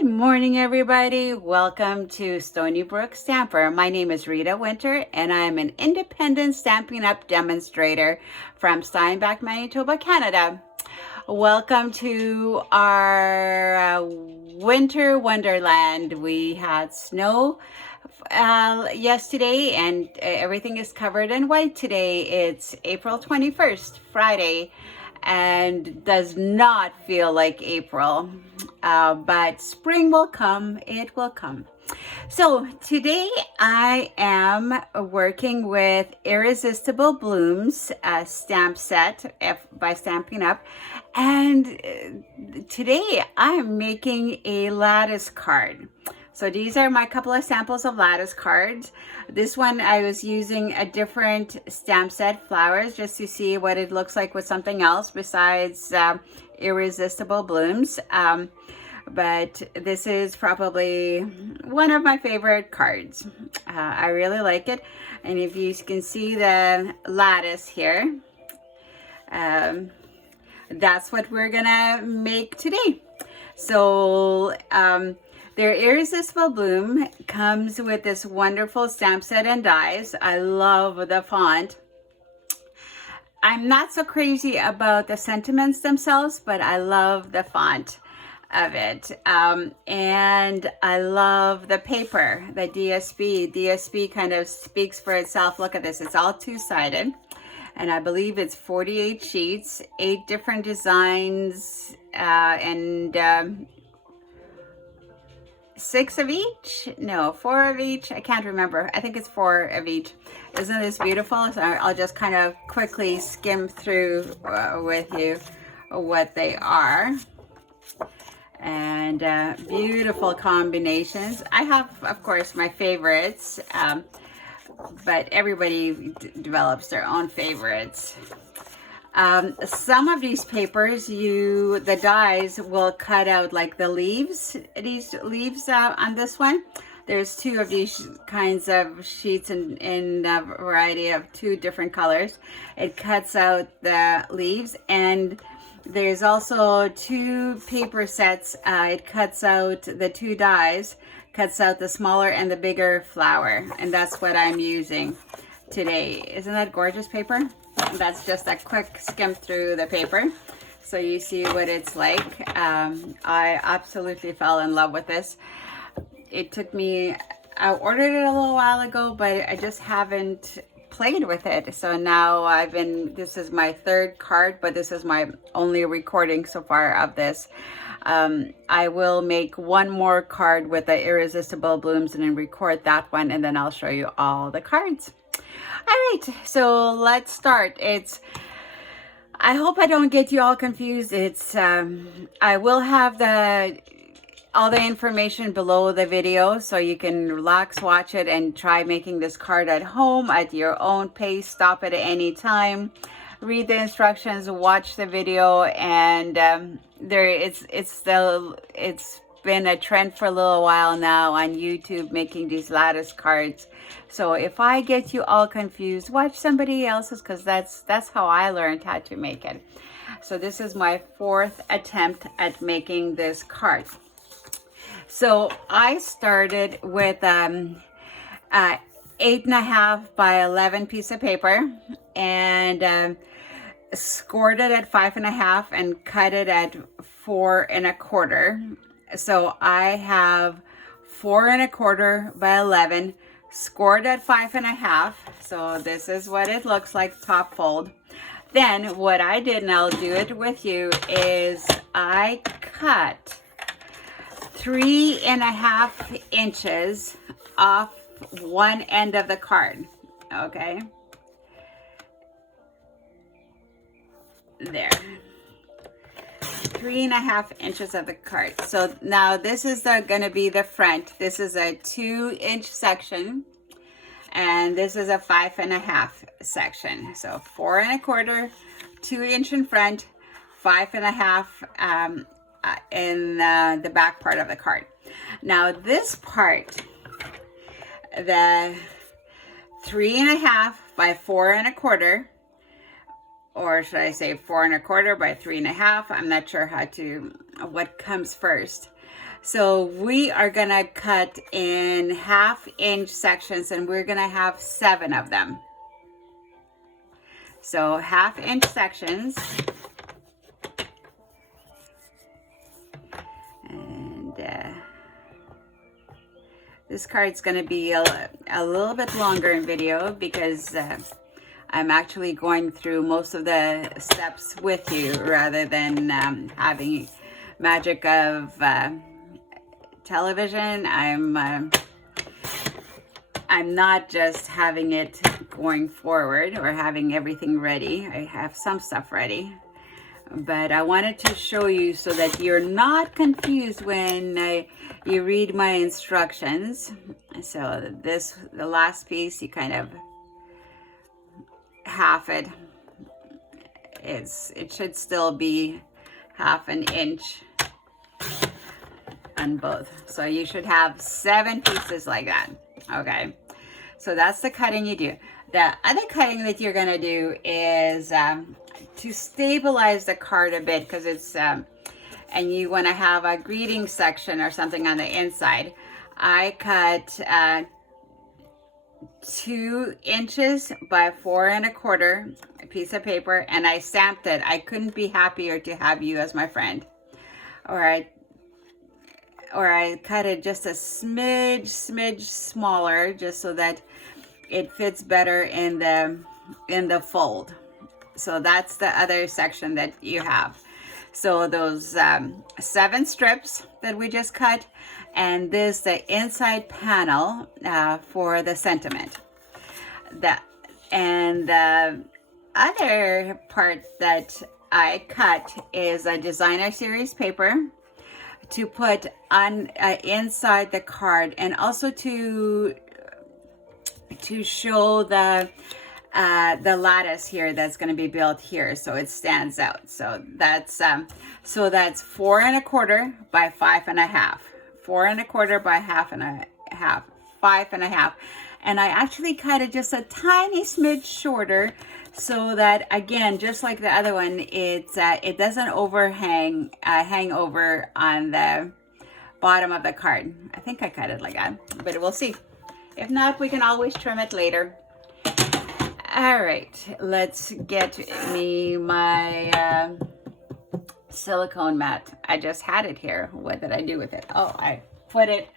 Good morning, everybody. Welcome to Stony Brook Stamper. My name is Rita Winter, and I am an independent Stampin' Up! Demonstrator from Steinbach, Manitoba, Canada. Welcome to our winter wonderland. We had snow yesterday, and everything is covered in white today. It's April 21st, Friday, and does not feel like April, but spring will come. It will come. So today I am working with Irresistible Blooms stamp set by Stampin' Up! And today I'm making a lattice card. So these are my couple of samples of lattice cards. This one I was using a different stamp set, flowers, just to see what it looks like with something else besides Irresistible Blooms. But this is probably one of my favorite cards. I really like it. And if you can see the lattice here, that's what we're gonna make today. So their Irresistible Bloom comes with this wonderful stamp set and dies. I love the font. I'm not so crazy about the sentiments themselves, but I love the font of it. And I love the paper, the DSP. DSP kind of speaks for itself. Look at this, it's all two-sided. And I believe it's 48 sheets, 8 different designs, and 6 of each? No, 4 of each. I can't remember. I think it's 4 of each. Isn't this beautiful? So I'll just kind of quickly skim through with you what they are. And beautiful combinations. I have, of course, my favorites, but everybody develops their own favorites. Some of these papers, the dies will cut out like the leaves, these leaves on this one. There's 2 of these kinds of sheets in a variety of 2 different colors. It cuts out the leaves, and there's also 2 paper sets. It cuts out the 2 dies, cuts out the smaller and the bigger flower, and that's what I'm using today. Isn't that gorgeous paper? That's just a quick skim through the paper, so you see what it's like. I absolutely fell in love with this. It took me, I ordered it a little while ago, but I just haven't played with it. So now this is my 3rd card, but this is my only recording so far of this. I will make one more card with the Irresistible Blooms and then record that one, and then I'll show you all the cards. All right, so let's start. I hope I don't get you all confused. I will have all the information below the video, so you can relax, watch it, and try making this card at home at your own pace. Stop it at any time. Read the instructions, watch the video, and it's been a trend for a little while now on YouTube, making these lattice cards. So if I get you all confused, watch somebody else's, because that's how I learned how to make it. So this is my 4th attempt at making this card. So I started with 8.5 by 11 piece of paper, and scored it at 5.5 and cut it at 4 1/4. So I have 4 1/4 by 11, scored at 5.5. So this is what it looks like, top fold. Then what I did, and I'll do it with you, is I cut 3.5 inches off one end of the card. Okay, there, 3.5 inches of the card. So now this is going to be the front. This is a 2-inch section, and this is a 5.5 section. So 4 1/4, 2-inch in front, 5.5 in the back part of the card. Now this part, the 3.5 by 4 1/4, or should I say 4 1/4 by 3 1/2. I'm not sure what comes first. So we are gonna cut in 1/2 inch sections, and we're gonna have 7 of them. So 1/2 inch sections. And this card's gonna be a little bit longer in video because I'm actually going through most of the steps with you rather than having magic of television. I'm not just having it going forward or having everything ready. I have some stuff ready, but I wanted to show you so that you're not confused when you read my instructions. So the last piece, you kind of half it. It should still be 1/2 inch on both. So you should have 7 pieces like that. Okay, so that's the cutting you do. The other cutting that you're gonna do is to stabilize the card a bit, because it's and you want to have a greeting section or something on the inside. I cut 2 inches by 4 1/4 a piece of paper, and I stamped it. I couldn't be happier to have you as my friend. Or I cut it just a smidge smaller, just so that it fits better in the fold. So that's the other section that you have. So those 7 strips that we just cut, and this the inside panel for the sentiment. And the other part that I cut is a designer series paper to put on inside the card, and also to show the lattice here that's going to be built here, so it stands out. So that's 4 1/4 by 5 1/2. 4 1/4 by 1/2, 5 1/2. And I actually cut it just a tiny smidge shorter, so that, again, just like the other one, it doesn't hang over on the bottom of the card. I think I cut it like that, but we'll see. If not, we can always trim it later. All right, let's get me my silicone mat. I just had it here. What did I do with it? Oh, I put it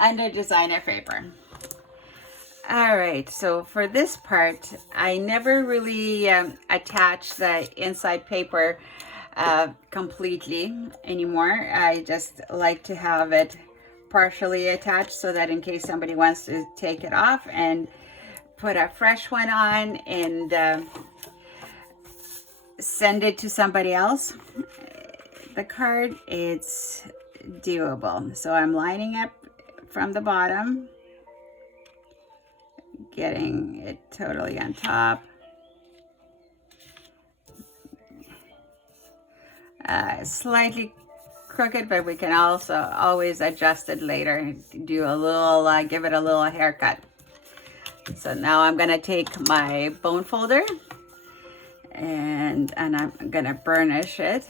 under designer paper. All right, so for this part, I never really attach the inside paper completely anymore. I just like to have it partially attached, so that in case somebody wants to take it off and put a fresh one on and send it to somebody else, the card, it's doable. So I'm lining up from the bottom, getting it totally on top. Slightly crooked, but we can also always adjust it later, do a little give it a little haircut. So now I'm gonna take my bone folder and I'm gonna burnish it.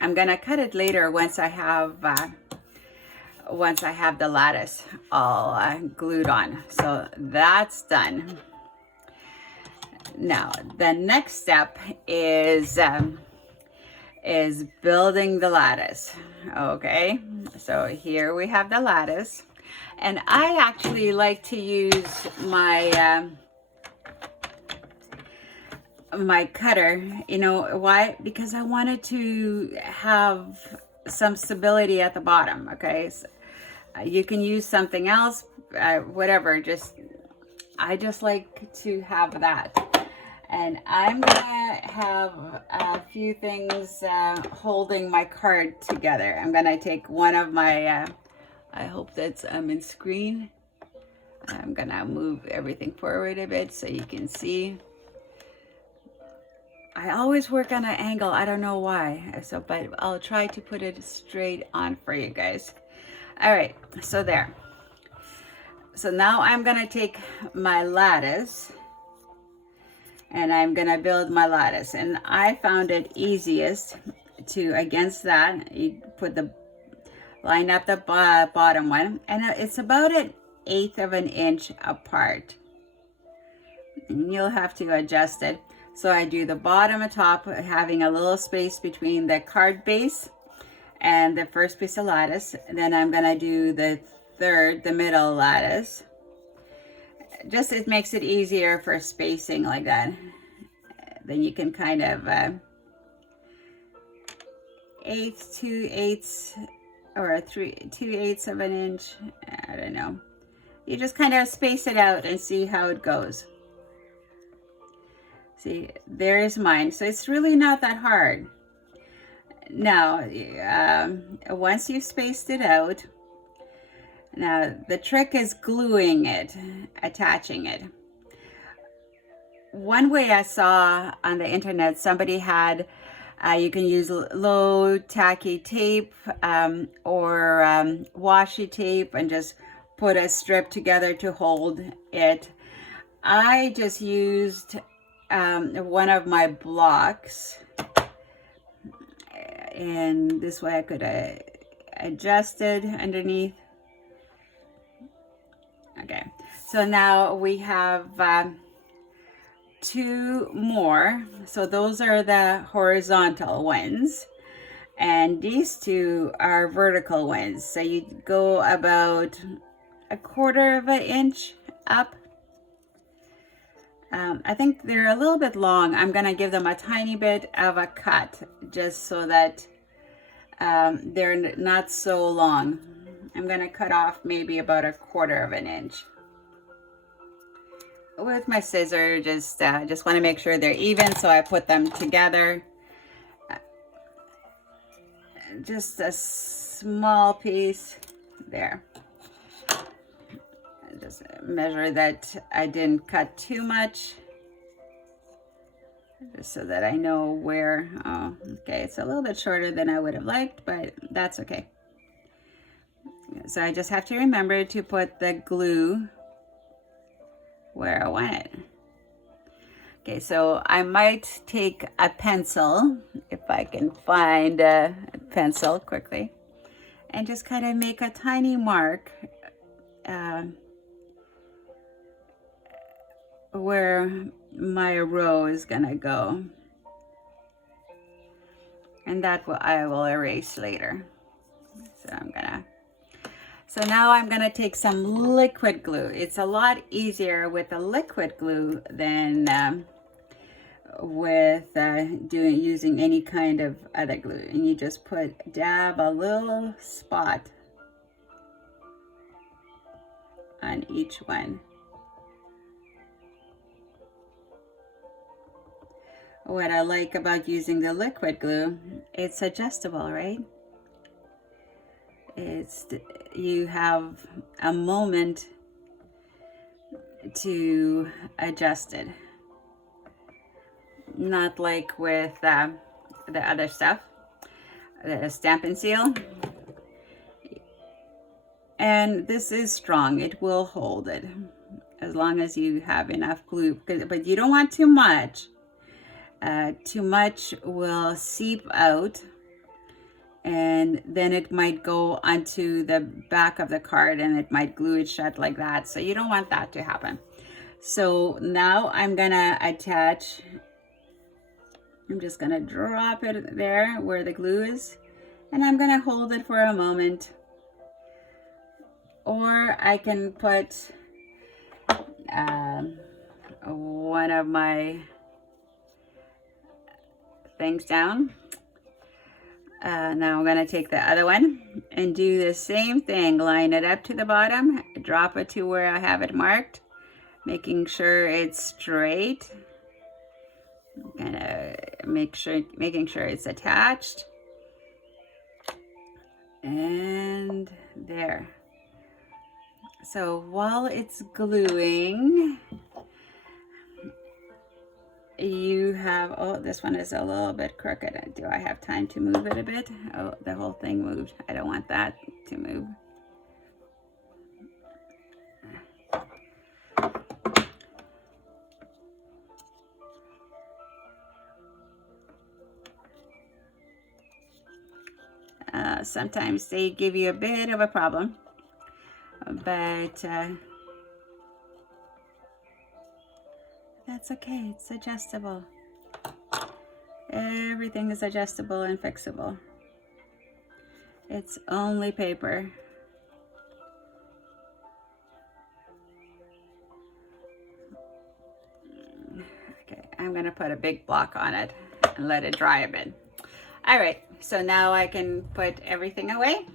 I'm gonna cut it later once I have the lattice all glued on. So that's done. Now the next step is building the lattice. Okay, so here we have the lattice, and I actually like to use my my cutter. You know why? Because I wanted to have some stability at the bottom. Okay, so you can use something else, whatever. I just like to have that. And I'm gonna have a few things holding my card together. I'm gonna take one of my, I hope that's in screen. I'm gonna move everything forward a bit so you can see. I always work on an angle, I don't know why. So, but I'll try to put it straight on for you guys. All right, so there. So now I'm gonna take my lattice, and I'm gonna build my lattice. And I found it easiest to, against that, you put the, line up the bottom one, and it's about 1/8 of an inch apart. And you'll have to adjust it. So I do the bottom and top, having a little space between the card base and the first piece of lattice. And then I'm gonna do the third, the middle lattice. Just, it makes it easier for spacing like that. Then you can kind of 2/8 or 2/8 of an inch, I don't know. You just kind of space it out and see how it goes. See, there's mine. So it's really not that hard. Now, once you've spaced it out, now the trick is gluing it, attaching it. One way I saw on the internet, somebody had, you can use low tacky tape or washi tape and just put a strip together to hold it. I just used one of my blocks, and this way I could adjust it underneath. Okay, so now we have 2 more. So those are the horizontal ones, and these 2 are vertical ones. So you go about 1/4 of an inch up. I think they're a little bit long. I'm gonna give them a tiny bit of a cut just so that they're not so long. I'm gonna cut off maybe about 1/4 of an inch. With my scissor, just want to make sure they're even, so I put them together. Just a small piece there. Just measure that I didn't cut too much, just so that I know where. Oh, okay, it's a little bit shorter than I would have liked, but that's okay. So I just have to remember to put the glue where I want it. Okay, so I might take a pencil, if I can find a pencil quickly, and just kind of make a tiny mark where my row is gonna go, and that I will erase later. So now I'm gonna take some liquid glue. It's a lot easier with a liquid glue than with using any kind of other glue. And you just dab a little spot on each one. What I like about using the liquid glue, it's adjustable, right? You have a moment to adjust it. Not like with the other stuff, the stamp and seal. And this is strong, it will hold it as long as you have enough glue, but you don't want too much. Too much will seep out, and then it might go onto the back of the card and it might glue it shut like that. So you don't want that to happen. So now I'm gonna attach, I'm just gonna drop it there where the glue is, and I'm gonna hold it for a moment. Or I can put one of my things down. Now I'm gonna take the other one and do the same thing. Line it up to the bottom, drop it to where I have it marked, making sure it's straight. Making sure it's attached. And there. So while it's gluing, you have, oh, this one is a little bit crooked. Do I have time to move it a bit? Oh, the whole thing moved. I don't want that to move. Sometimes they give you a bit of a problem, but that's okay. It's adjustable. Everything is adjustable and fixable. It's only paper. Okay, I'm gonna put a big block on it and let it dry a bit. All right, so now I can put everything away.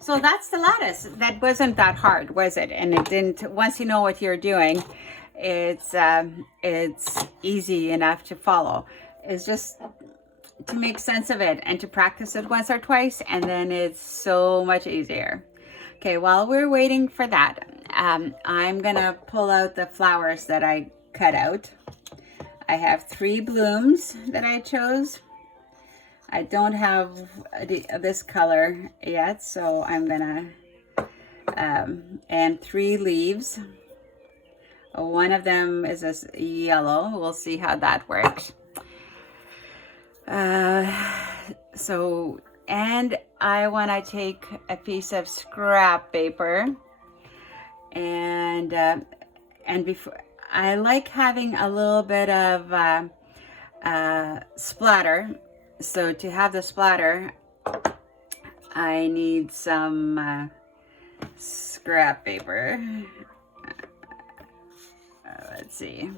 So that's the lattice. That wasn't that hard, was it? And it didn't, once you know what you're doing, it's easy enough to follow. It's just to make sense of it and to practice it once or twice, and then it's so much easier. Okay, while we're waiting for that, I'm gonna pull out the flowers that I cut out. I have 3 blooms that I chose. I don't have this color yet, so I'm gonna, and 3 leaves. One of them is a yellow. We'll see how that works. And I want to take a piece of scrap paper, and before, I like having a little bit of splatter. So to have the splatter, I need some scrap paper. Let's see.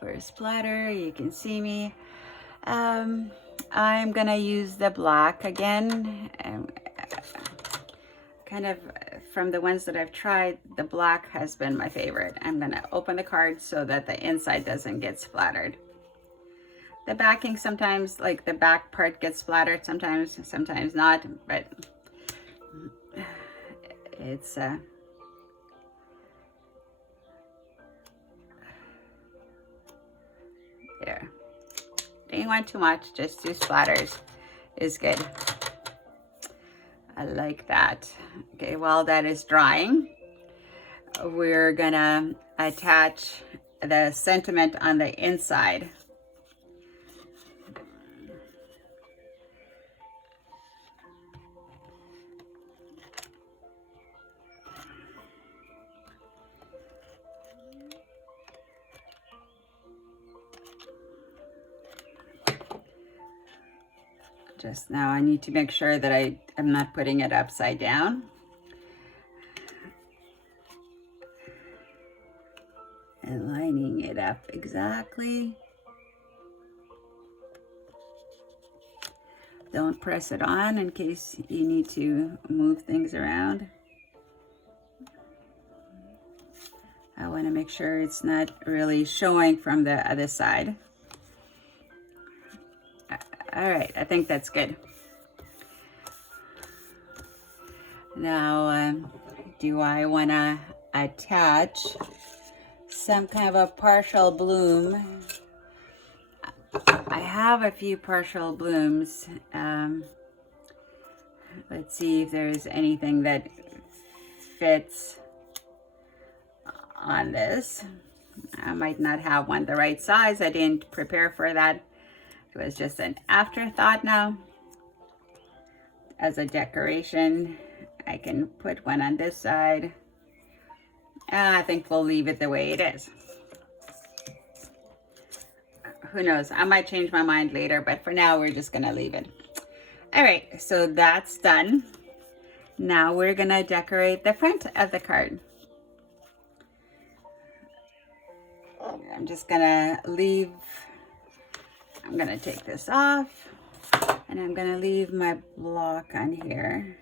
For a splatter, you can see me. I'm gonna use the black again. Kind of from the ones that I've tried, the black has been my favorite. I'm gonna open the card so that the inside doesn't get splattered. The backing sometimes, like the back part gets splattered sometimes, sometimes not, but it's there. Don't want too much, just 2 splatters is good. I like that. Okay, while that is drying, we're gonna attach the sentiment on the inside. Just now, I need to make sure that I'm not putting it upside down. And lining it up exactly. Don't press it on in case you need to move things around. I want to make sure it's not really showing from the other side. All right, I think that's good. Now, do I want to attach some kind of a partial bloom? I have a few partial blooms. Let's see if there's anything that fits on this. I might not have one the right size. I didn't prepare for that. It was just an afterthought now. As a decoration, I can put one on this side. I think we'll leave it the way it is. Who knows? I might change my mind later, but for now, we're just gonna leave it. All right, so that's done. Now we're gonna decorate the front of the card. I'm just gonna leave, I'm gonna take this off, and I'm gonna leave my block on here.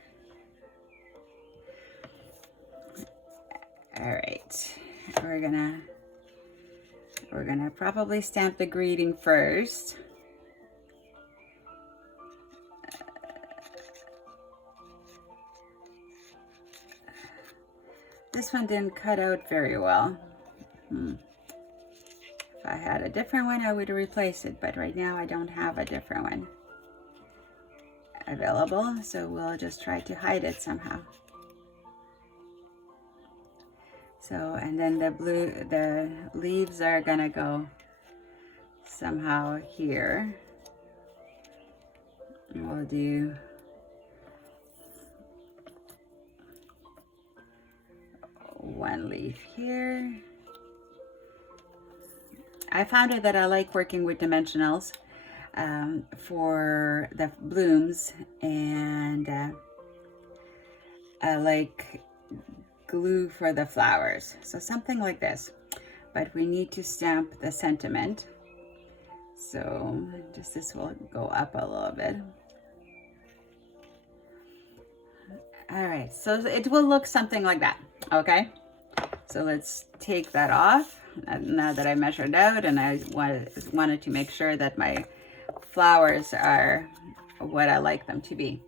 All right, we're gonna probably stamp the greeting first. This one didn't cut out very well. If I had a different one, I would replace it, but right now I don't have a different one available, so we'll just try to hide it somehow. So, and then the leaves are gonna go somehow here. We'll do one leaf here. I found out that I like working with dimensionals for the blooms, and I like glue for the flowers. So something like this, but we need to stamp the sentiment. So just this will go up a little bit. All right, so it will look something like that, okay? So let's take that off now that I measured out, and I wanted to make sure that my flowers are what I like them to be.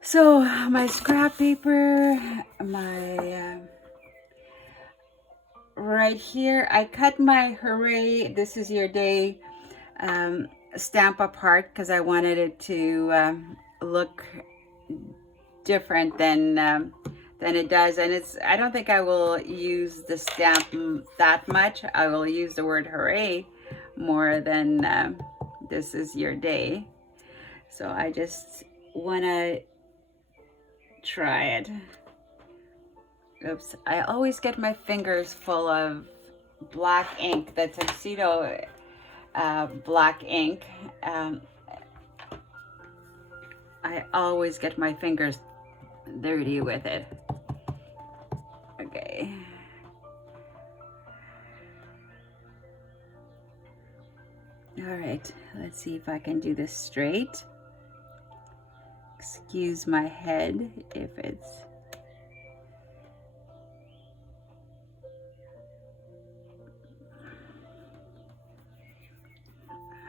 So my scrap paper, my right here, I cut my Hooray, This Is Your Day stamp apart because I wanted it to look different than it does. And I don't think I will use the stamp that much. I will use the word hooray more than This Is Your Day. So I just want to try it. Oops, I always get my fingers full of black ink, the tuxedo black ink. I always get my fingers dirty with it. Okay. All right, let's see if I can do this straight. Excuse my head if it's...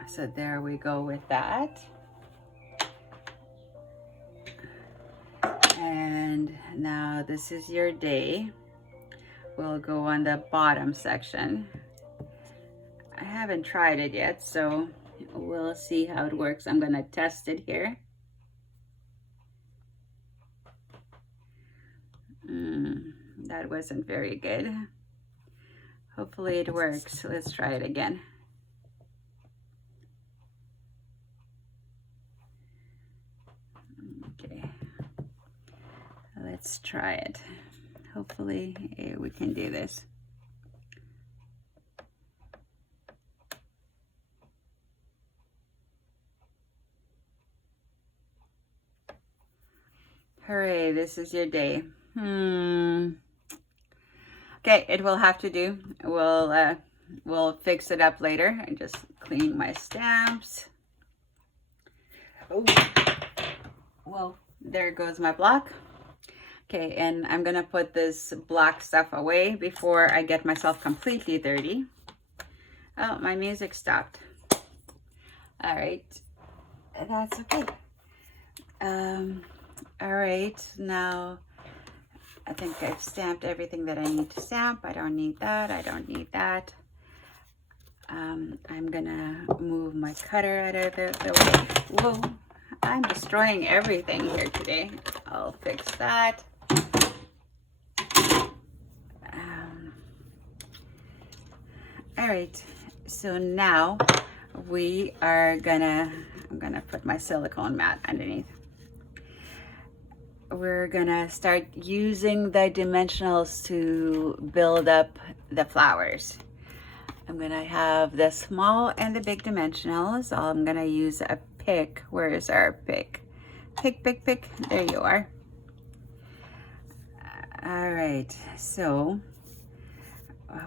So there we go with that. And now This Is Your Day. We'll go on the bottom section. I haven't tried it yet, so we'll see how it works. I'm gonna test it here. That wasn't very good. Hopefully it works. Let's try it again. Okay, let's try it. Hopefully we can do this. Hooray, this is your day. Okay, it will have to do. We'll fix it up later. I just clean my stamps. Oh, well, there goes my block. Okay, and I'm gonna put this black stuff away before I get myself completely dirty. Oh, my music stopped. All right, that's okay. All right, now I think I've stamped everything that I need to stamp. I don't need that, I don't need that. I'm gonna move my cutter out of the way. Whoa, I'm destroying everything here today. I'll fix that. All right, so now I'm gonna put my silicone mat underneath. We're gonna start using the dimensionals to build up the flowers. I'm gonna have the small and the big dimensionals. I'm gonna use a pick. Where is our pick? Pick, pick, pick. There you are. All right, so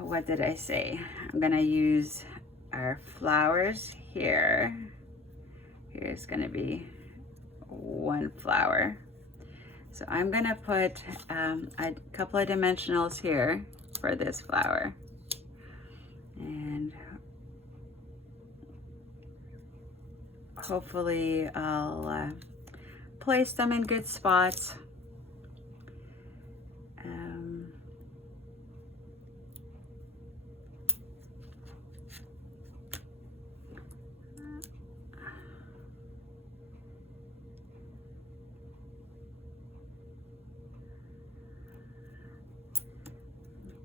what did I say? I'm gonna use our flowers here. Here's gonna be one flower. So I'm gonna put a couple of dimensionals here for this flower. And hopefully I'll place them in good spots.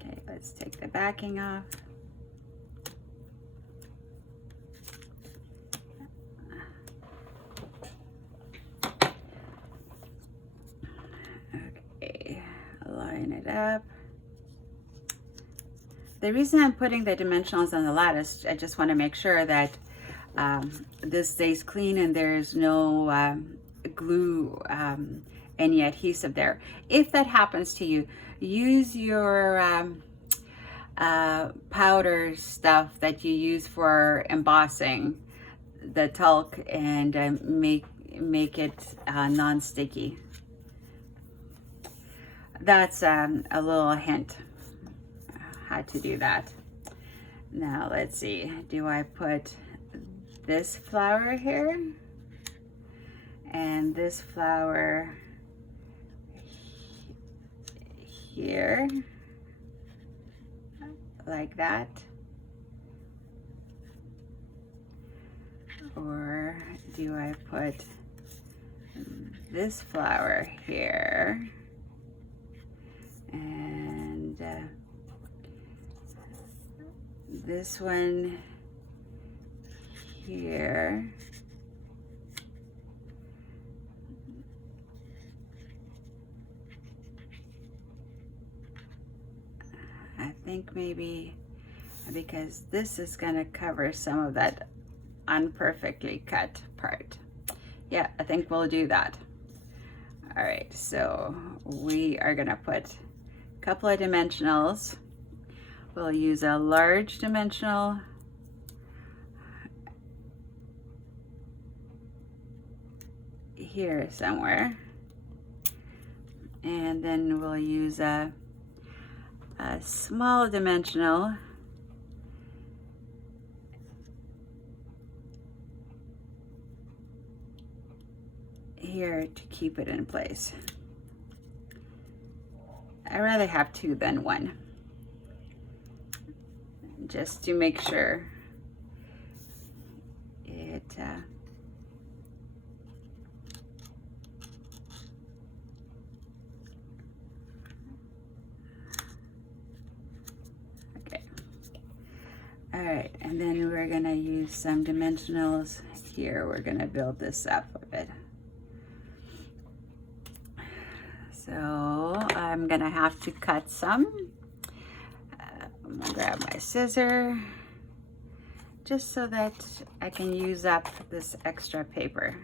Okay, let's take the backing off. it up. The reason I'm putting the dimensionals on the lattice, I just want to make sure that this stays clean and there's no glue, any adhesive there. If that happens to you, use your powder stuff that you use for embossing, the talc, and make it non-sticky. That's a little hint how to do that. Now let's see, do I put this flower here and this flower here like that, or do I put this flower here and this one here, I think maybe because this is going to cover some of that unperfectly cut part. Yeah, I think we'll do that. All right, so we are going to put a couple of dimensionals. We'll use a large dimensional here somewhere, and then we'll use a small dimensional here to keep it in place. I'd rather have two than one, just to make sure it okay. All right, and then we're gonna use some dimensionals here. We're gonna build this up a bit. So I'm gonna have to cut some. I'm gonna grab my scissor just so that I can use up this extra paper.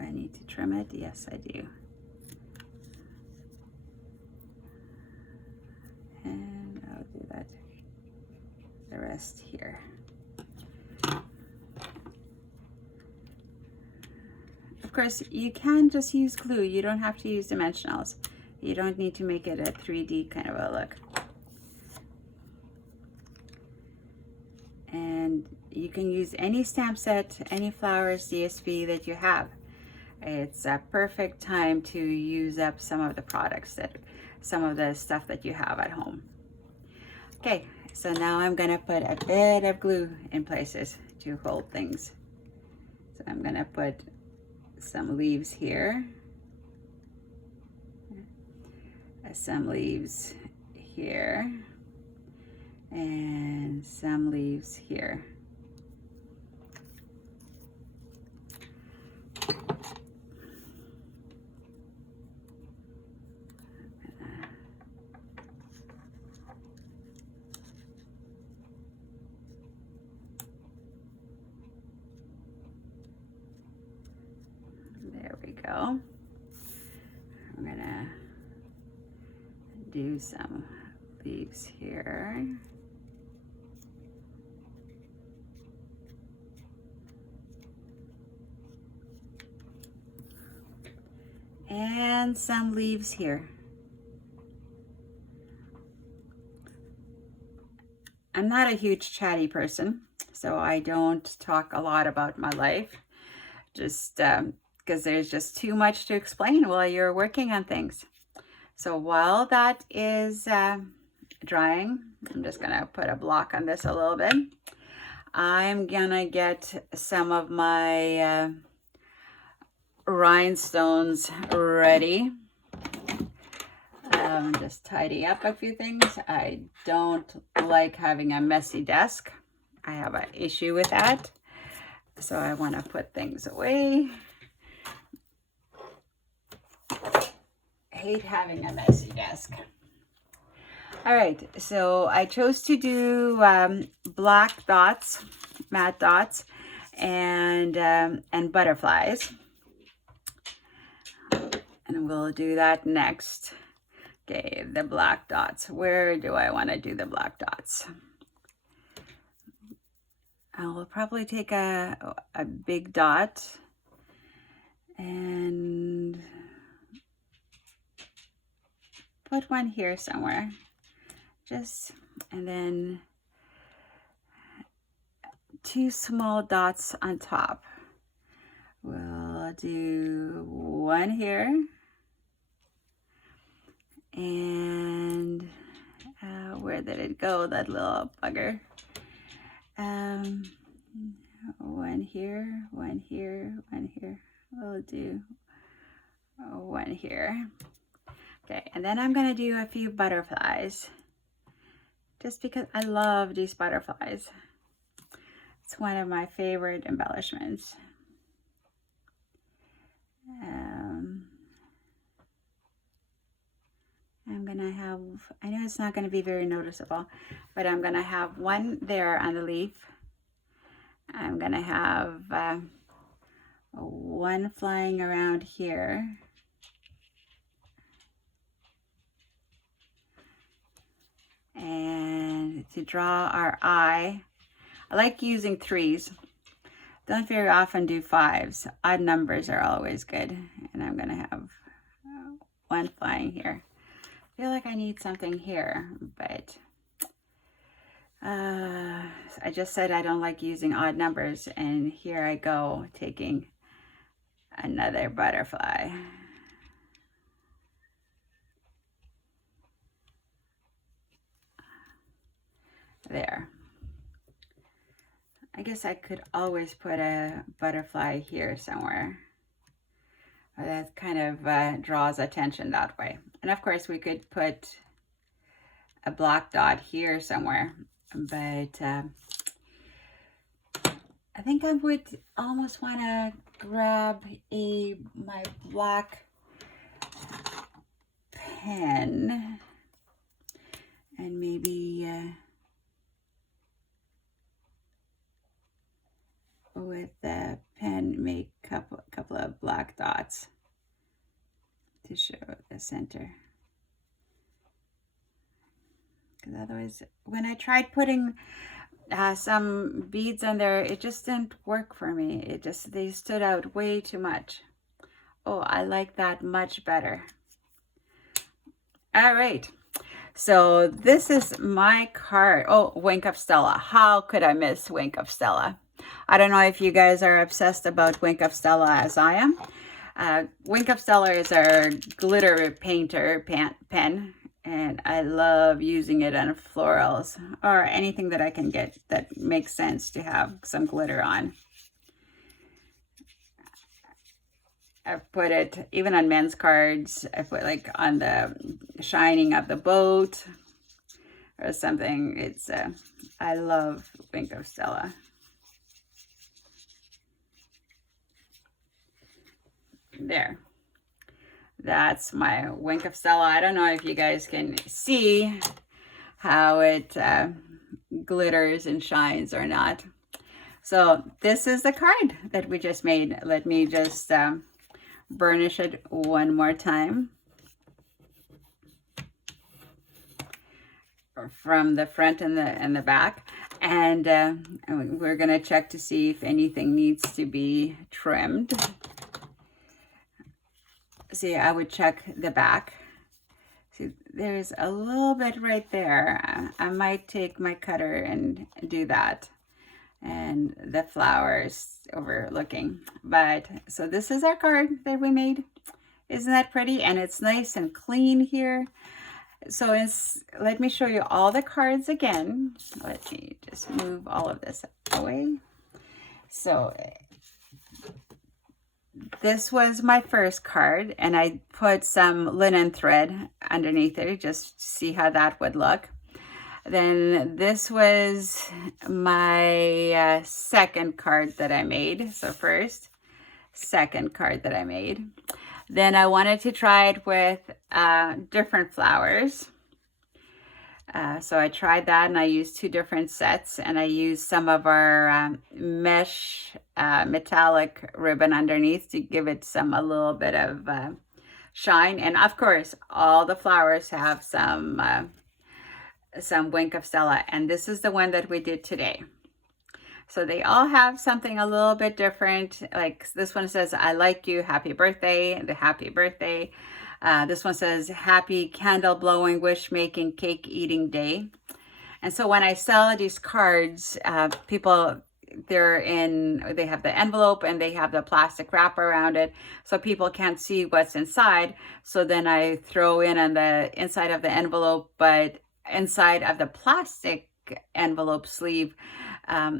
I need to trim it. Yes, I do. And I'll do that, the rest here. Of course, you can just use glue. You don't have to use dimensionals. You don't need to make it a 3D kind of a look. And you can use any stamp set, any flowers, DSP that you have. It's a perfect time to use up some of the products some of the stuff that you have at home. Okay, so now I'm gonna put a bit of glue in places to hold things. So I'm gonna put some leaves here, some leaves here, and some leaves here. There we go. I'm gonna do some leaves here. And some leaves here. I'm not a huge chatty person, so I don't talk a lot about my life, just because there's just too much to explain while you're working on things. So while that is drying, I'm just gonna put a block on this a little bit. I'm gonna get some of my rhinestones ready. Just tidy up a few things. I don't like having a messy desk. I have an issue with that. So I want to put things away. Hate having a messy desk. All right, so I chose to do black dots, matte dots, and butterflies. And we'll do that next. Okay, the black dots. Where do I want to do the black dots? I will probably take a big dot and put one here somewhere. And then 2 small dots on top. We'll do one here. And where did it go, that little bugger? One here, one here, one here. We'll do one here. Okay, and then I'm gonna do a few butterflies, just because I love these butterflies. It's one of my favorite embellishments. I'm gonna have, I know it's not gonna be very noticeable, but I'm gonna have one there on the leaf. I'm gonna have one flying around here. And to draw our eye, I like using 3s. Don't very often do 5s. Odd numbers are always good. And I'm gonna have one flying here. I feel like I need something here, but I just said I don't like using odd numbers, and here I go taking another butterfly. There. I guess I could always put a butterfly here somewhere. That kind of draws attention that way. And of course we could put a black dot here somewhere, but I think I would almost want to grab my black pen and maybe with the pen make a couple of black dots to show the center. Because otherwise, when I tried putting some beads on there, it just didn't work for me. They stood out way too much. Oh, I like that much better. All right. So this is my card. Oh, Wink of Stella. How could I miss Wink of Stella? I don't know if you guys are obsessed about Wink of Stella as I am. Wink of Stella is our glitter painter pen, and I love using it on florals or anything that I can get that makes sense to have some glitter on. I've put it even on men's cards. I put like on the shining of the boat or something. It's I love Wink of Stella. There. That's my Wink of Stella. I don't know if you guys can see how it glitters and shines or not. So this is the card that we just made. Let me just burnish it one more time from the front and the back, and we're gonna check to see if anything needs to be trimmed. See, I would check the back. See, there's a little bit right there. I might take my cutter and do that. And the flowers overlooking. But so this is our card that we made. Isn't that pretty? And it's nice and clean here. So let me show you all the cards again. Let me just move all of this away. So this was my first card, and I put some linen thread underneath it just to see how that would look. Then this was my second card that I made. So first, second card that I made. Then I wanted to try it with different flowers. So I tried that, and I used 2 different sets, and I used some of our mesh metallic ribbon underneath to give it a little bit of shine. And of course, all the flowers have some Wink of Stella, and this is the one that we did today. So they all have something a little bit different. Like this one says, I like you, happy birthday, the happy birthday. This one says, happy candle blowing, wish making, cake eating day. And so when I sell these cards, people, they have the envelope and they have the plastic wrap around it, so people can't see what's inside. So then I throw in on the inside of the envelope, but inside of the plastic envelope sleeve,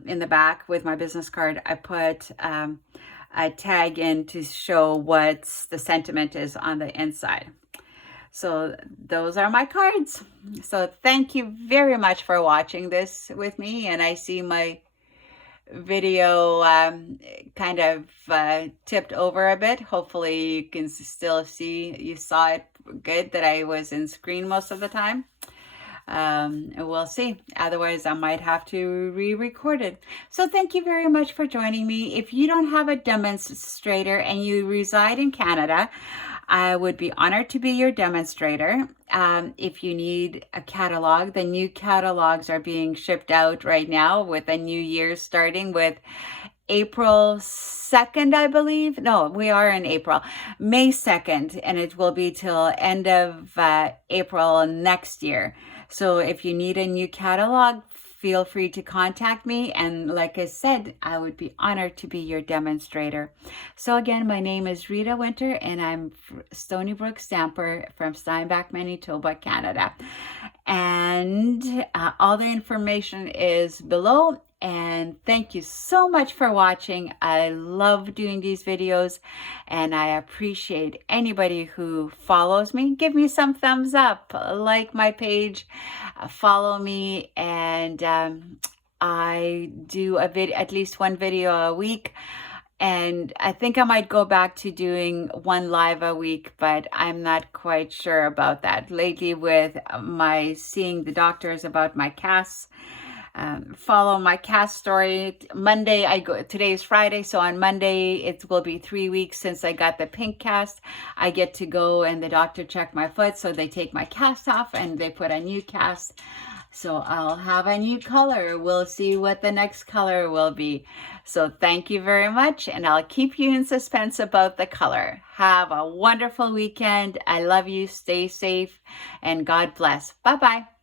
in the back with my business card, I put a tag in to show what the sentiment is on the inside. So those are my cards. So thank you very much for watching this with me. And I see my video kind of tipped over a bit. Hopefully you can still see, you saw it good, that I was in screen most of the time. We'll see. Otherwise, I might have to re-record it. So thank you very much for joining me. If you don't have a demonstrator and you reside in Canada, I would be honored to be your demonstrator. If you need a catalog, the new catalogs are being shipped out right now with a new year starting with April 2nd, I believe. No, we are in April. May 2nd, and it will be till end of April next year. So if you need a new catalog, feel free to contact me. And like I said, I would be honored to be your demonstrator. So again, my name is Rita Winter, and I'm Stony Brook Stamper from Steinbach, Manitoba, Canada. And all the information is below. And thank you so much for watching. I love doing these videos, and I appreciate anybody who follows me. Give me some thumbs up, like my page, follow me, and I do at least one video a week. And I think I might go back to doing one live a week, but I'm not quite sure about that. Lately, with my seeing the doctors about my casts, follow my cast story. Monday, today is Friday, so on Monday, it will be 3 weeks since I got the pink cast. I get to go and the doctor checked my foot, so they take my cast off and they put a new cast. So I'll have a new color. We'll see what the next color will be. So thank you very much, and I'll keep you in suspense about the color. Have a wonderful weekend. I love you. Stay safe, and God bless. Bye-bye.